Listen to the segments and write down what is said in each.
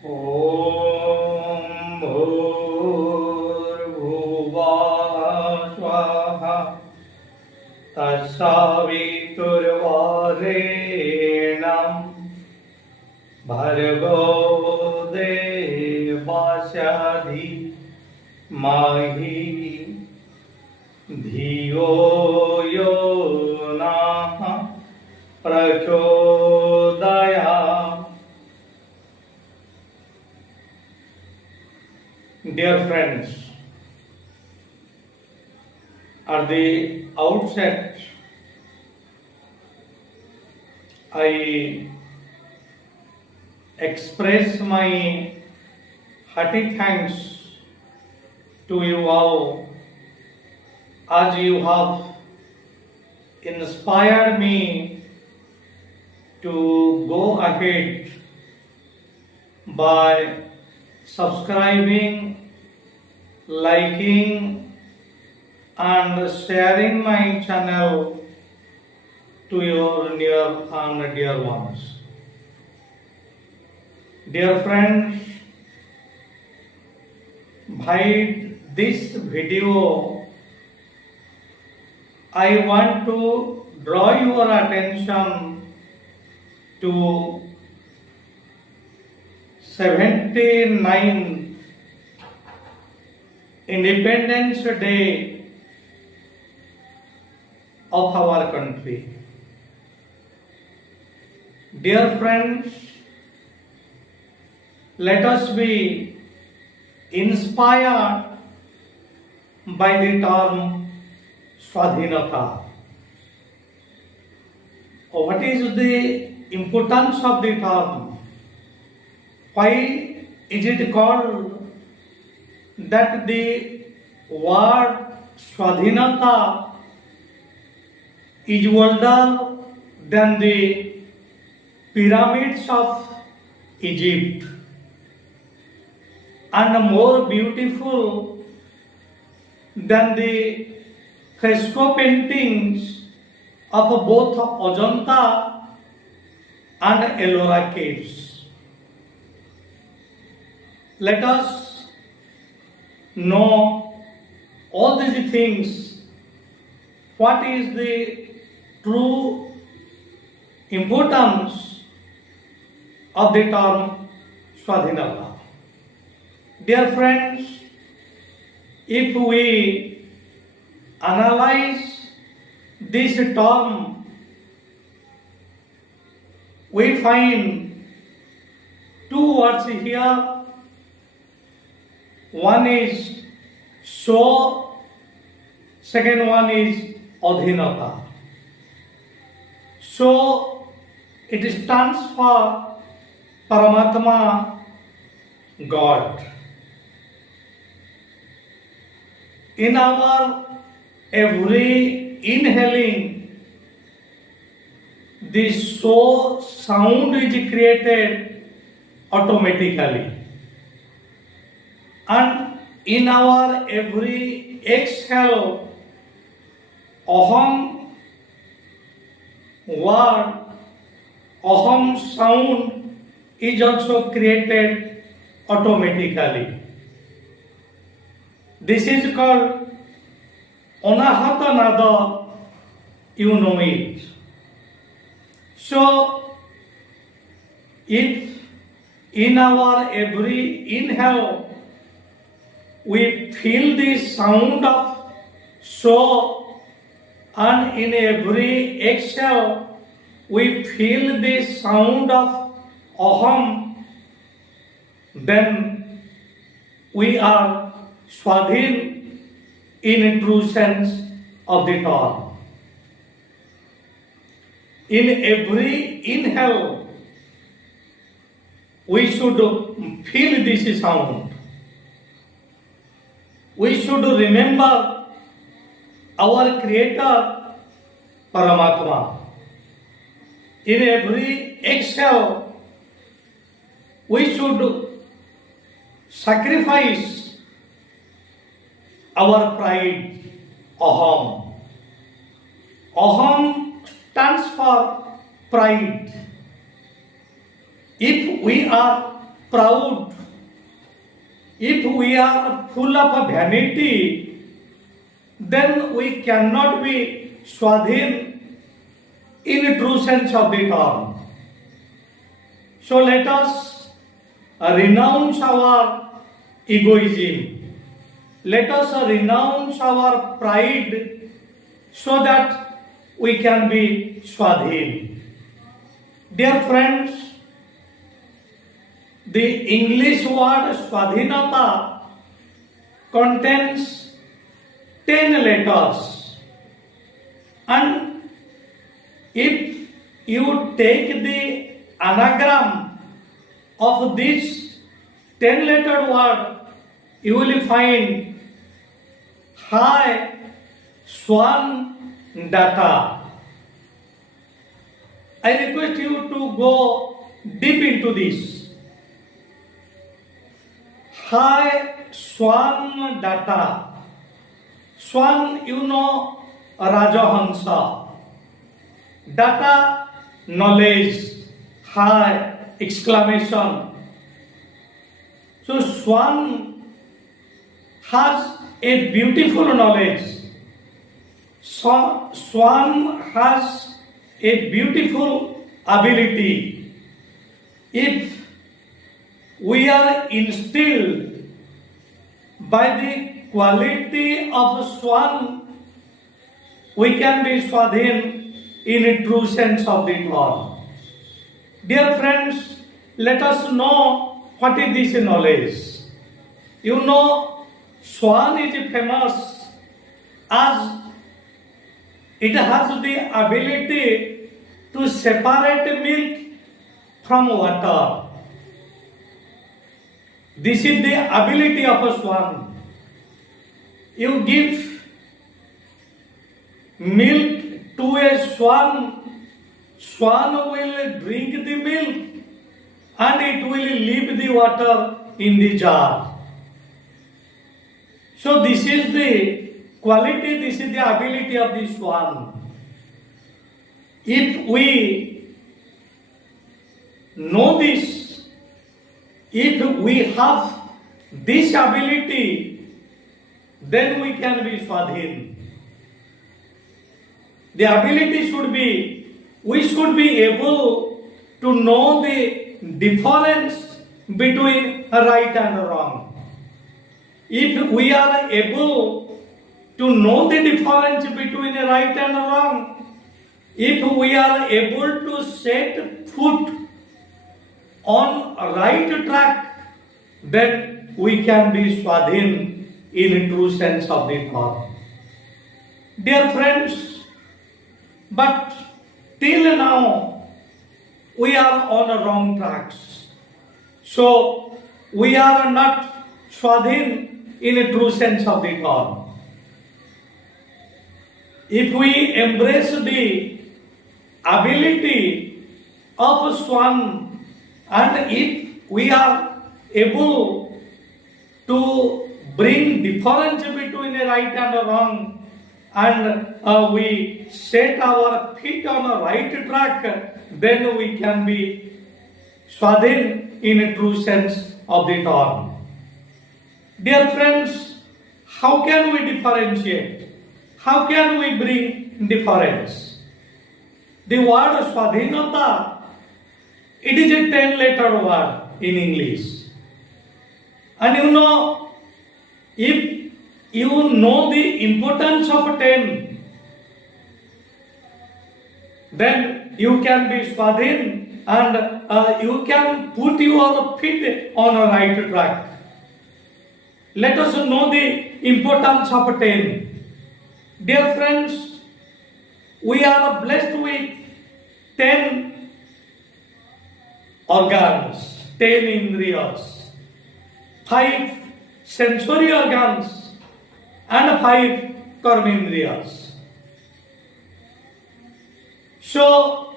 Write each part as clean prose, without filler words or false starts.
ॐ भूर्भुवः स्वः तत्सवितुर्वरेण्यं भर्गो देवस्य धीमहि धियो यो नः प्रचोदयात्. Dear friends, at the outset, I express my hearty thanks to you all as you have inspired me to go ahead by subscribing, liking and sharing my channel to your near and dear ones. Dear friends, by this video I want to draw your attention to 79th Independence Day of our country. Dear friends, let us be inspired by the term Swadhinata. What is the importance of the term? Why is it called that the word Swadhinata is older than the pyramids of Egypt and more beautiful than the fresco paintings of both Ajanta and Ellora caves? Let us know all these things. What is the true importance of the term Swadhinata? Dear friends, if we analyze this term, we find two words here. One is so, second one is adhinata. So it stands for Paramatma, God. In our every inhaling, the so sound is created automatically. And in our every exhale, aham word, aham sound is also created automatically. This is called Anahata Nada, you know it. So, if in our every inhale, we feel the sound of so, and in every exhale we feel the sound of aham, then we are Swadhin in true sense of the term. In every inhale we should feel this sound. We should remember our Creator, Paramatma. In every exhale, we should sacrifice our pride, aham. Aham stands for pride. If we are proud, if we are full of vanity, then we cannot be Swadhin in true sense of the term. So let us renounce our egoism. Let us renounce our pride so that we can be Swadhin. Dear friends, the English word Swadhinata contains 10 letters, and if you take the anagram of this 10-letter word, you will find Hai Swan Data. I request you to go deep into this. Hai Swan Data. Swan, you know, Rajahansa. Data, knowledge. High, exclamation. So Swan has a beautiful knowledge. Swan has a beautiful ability. If we are instilled by the quality of Swan, we can be Swadhin in a true sense of the word. Dear friends, let us know what is this knowledge. You know, Swan is famous as it has the ability to separate milk from water. This is the ability of a swan. You give milk to a swan, swan will drink the milk and it will leave the water in the jar. So this is the quality, this is the ability of the swan. If we know this, if we have this ability, then we can be Swadhin. The ability should be, we should be able to know the difference between right and wrong. If we are able to know the difference between right and wrong, if we are able to set foot on right track, then we can be Swadhin in true sense of the word. Dear friends, but till now we are on the wrong tracks. So we are not Swadhin in a true sense of the word. If we embrace the ability of Swan, and if we are able to bring difference between a right and a wrong, and we set our feet on a right track, then we can be Swadhin in a true sense of the term. Dear friends, how can we differentiate? How can we bring difference? The word Swadhinata, it is a 10-letter word in English. And you know, if you know the importance of 10, then you can be Swadhin and you can put your feet on a right track. Let us know the importance of 10. Dear friends, we are blessed with 10 organs, 10 indriyas, 5 sensory organs and 5 karmendriyas. So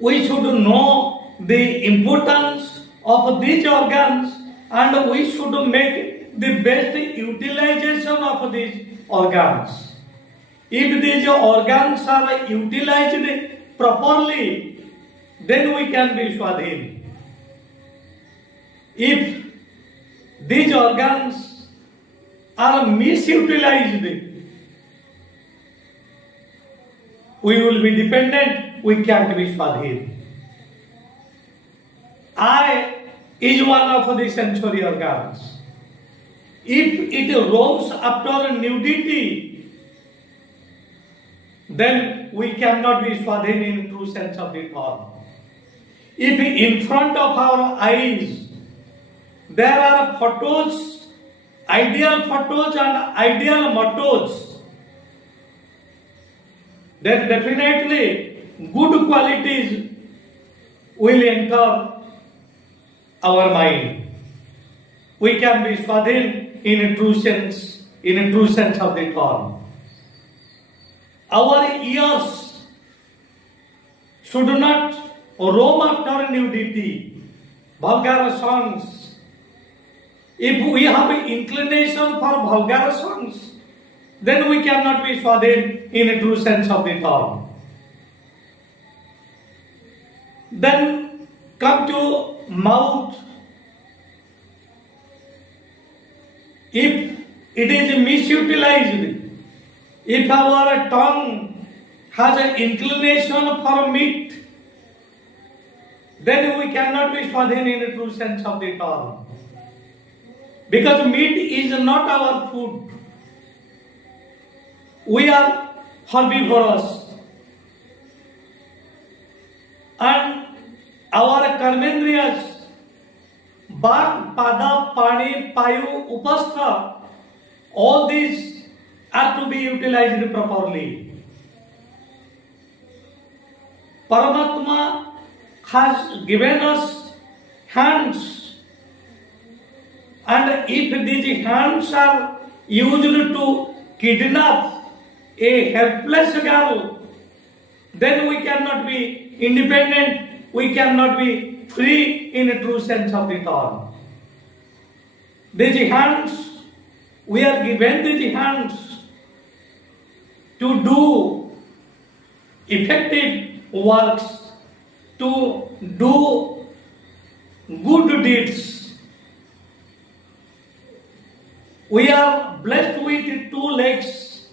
we should know the importance of these organs and we should make the best utilization of these organs. If these organs are utilized properly, then we can be Swadhin. if these organs are misutilized, we will be dependent, we can't be Swadhin. Eye is one of the sensory organs. If it roams after nudity, then we cannot be Swadhin in true sense of the term. If in front of our eyes there are photos, ideal photos and ideal mottos, then definitely good qualities will enter our mind. We can be Swadhin in a true sense of the term. Our ears should not roam after nudity, vulgar songs. If we have an inclination for vulgar songs, then we cannot be Swadhin in a true sense of the term. Then come to mouth. If it is misutilized, if our tongue has an inclination for meat, then we cannot be Swadhin in a true sense of the term. Because meat is not our food. We are herbivorous. And our karmendriyas, Bak, Pada, Pani, Payu, Upastha, all these are to be utilized properly. Paramatma has given us hands, and if these hands are used to kidnap a helpless girl, then we cannot be independent, we cannot be free in a true sense of the term. These hands, we are given these hands to do effective works, to do good deeds. We are blessed with two legs.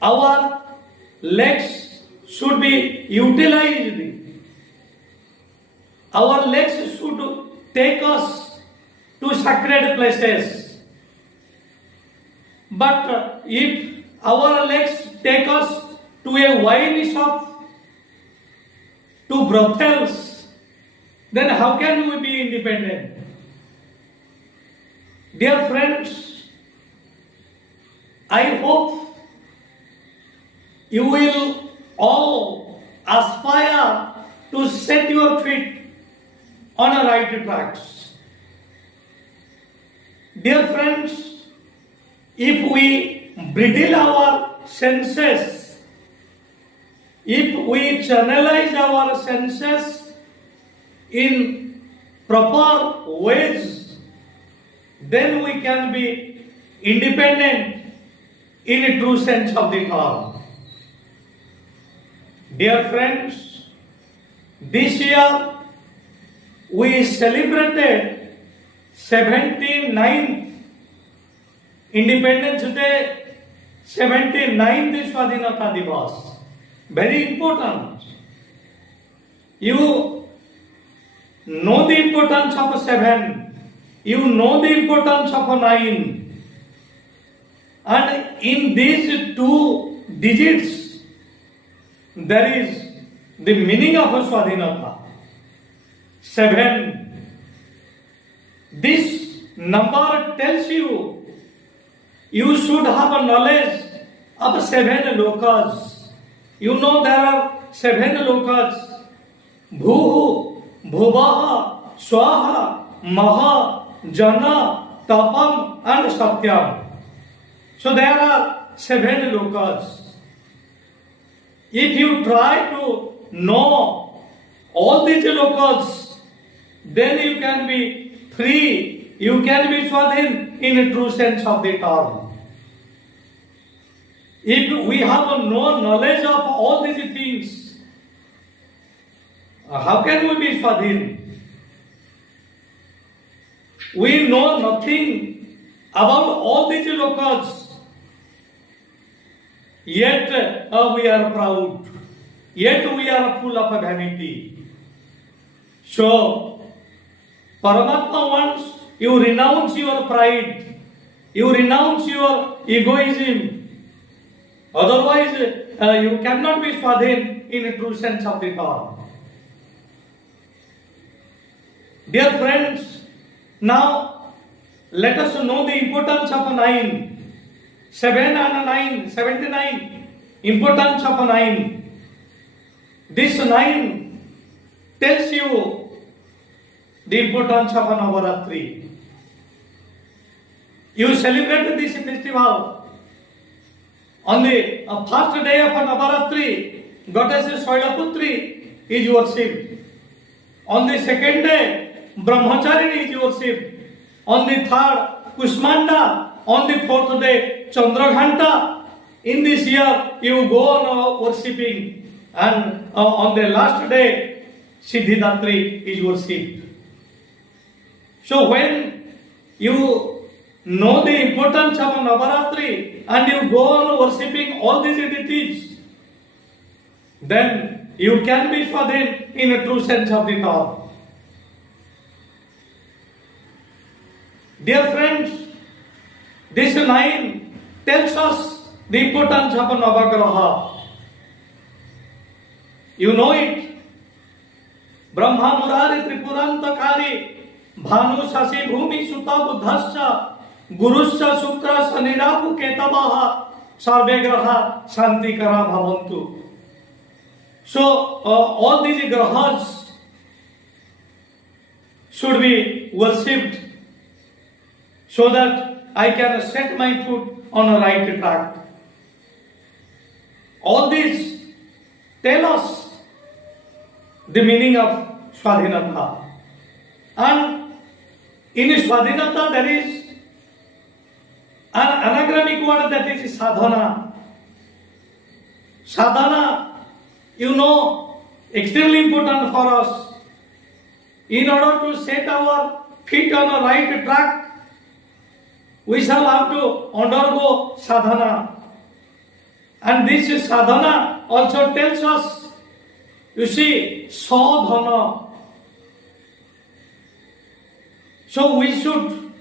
Our legs should be utilized. Our legs should take us to sacred places. But if our legs take us to a wine shop, to brothels, then how can we be independent? Dear friends, I hope you will all aspire to set your feet on a right tracks. Dear friends, if we bridle our senses, if we channelize our senses in proper ways, then we can be independent in a true sense of the term. Dear friends, this year we celebrated 79th Independence Day, 79th Swadhinata Divas. Very important. You know the importance of 7. You know the importance of 9. And in these two digits, there is the meaning of Swadhinata. 7. This number tells you, you should have a knowledge of 7 lokas. You know there are 7 lokas. Bhuhu, Bhuvaha, Swaha, Maha, Jana, Tapam and Satyam. So there are 7 lokas. If you try to know all these lokas, then you can be free. You can be Swadhin in a true sense of the term. If we have no knowledge of all these things, how can we be Swadhin? we know nothing about all these locusts, yet we are proud, yet we are full of vanity. So, Paramatma wants you renounce your pride, you renounce your egoism. Otherwise, you cannot be Swadhin in a true sense of the term. Dear friends, now let us know the importance of 9. 7 and 9, 79. Importance of 9. This 9 tells you the importance of Navaratri. You celebrate this festival on the first day of Navaratri. Goddess Shailaputri is worshipped. On the second day, Brahmacharini is worshipped. On the third, Kusmanda. On the fourth day, Chandraghanta. In this year, you go on worshipping. And on the last day, Siddhidatri is worshipped. So when you know the importance of Navaratri and you go on worshipping all these deities, then you can be Swadhin in a true sense of the term. Dear friends, this 9 tells us the importance of Navagraha. You know it. Brahma Murari Tripurantakari Bhanu Shashi Bhumi Sutta Buddhascha Guruscha Shukra Sanirapu Ketabaha Sarvegraha Shantikara Bhavantu. So, all these grahas should be worshipped so that I can set my foot on a right track. All these tell us the meaning of Swadhinata. And in Swadhinata there is an anagramic word, that is sadhana. Sadhana, you know, extremely important for us. In order to set our feet on the right track, we shall have to undergo sadhana. And this sadhana also tells us, you see, sadhana. So we should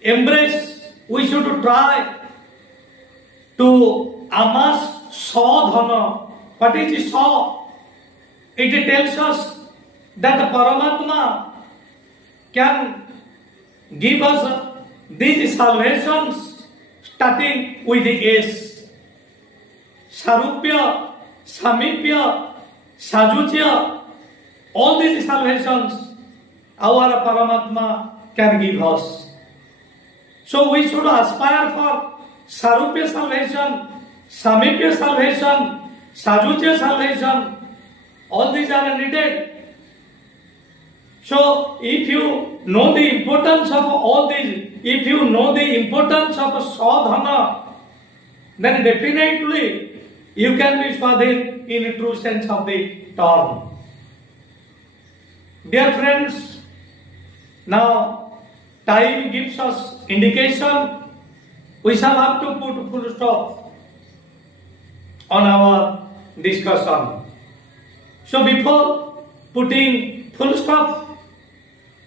embrace, we should try to amass sadhana. What is sa? It tells us that Paramatma can give us these salvations starting with the S. Sarupya, Samipya, Sajuchya, all these salvations our Paramatma can give us. So we should aspire for Sarupya salvation, Samipya salvation, Sajuchya salvation. All these are needed. So if you know the importance of all these, if you know the importance of sadhana, then definitely you can be Swadhin in a true sense of the term. Dear friends, now time gives us indication. We shall have to put full stop on our discussion. So before putting full stop,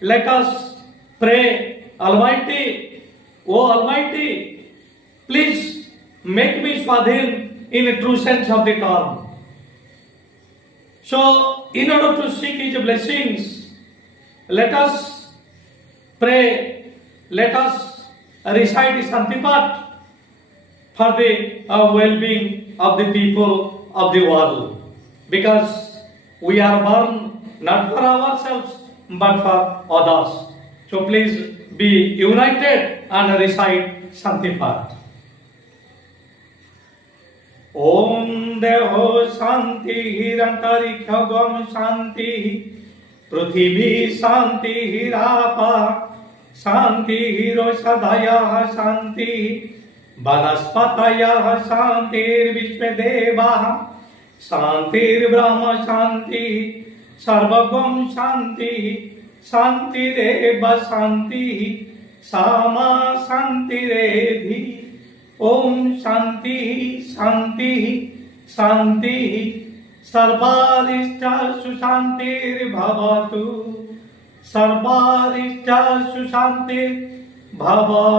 let us pray, Almighty, O Almighty, please make me Swadhin in a true sense of the term. So, in order to seek His blessings, let us pray, let us recite Santipat for the well-being of the people of the world. Because we are born not for ourselves, but for others. So please be united and recite Santipat. Om Deho Shanti Hirantarikha Gam Shanti Prithibhi Shanti Hirapa Shanti Hiroshadaya Shanti Vanaspataya Shantir Vishvedeva Shantir Brahma Shanti Sarvagam Shanti शान्तिरेव शान्तिः सामा शान्तिरेधि। ओम शान्तिः शान्तिः शान्तिः सर्वारिष्टासु शान्तिर्भवतु सर्वारिष्टासु शान्तिर्भवतु।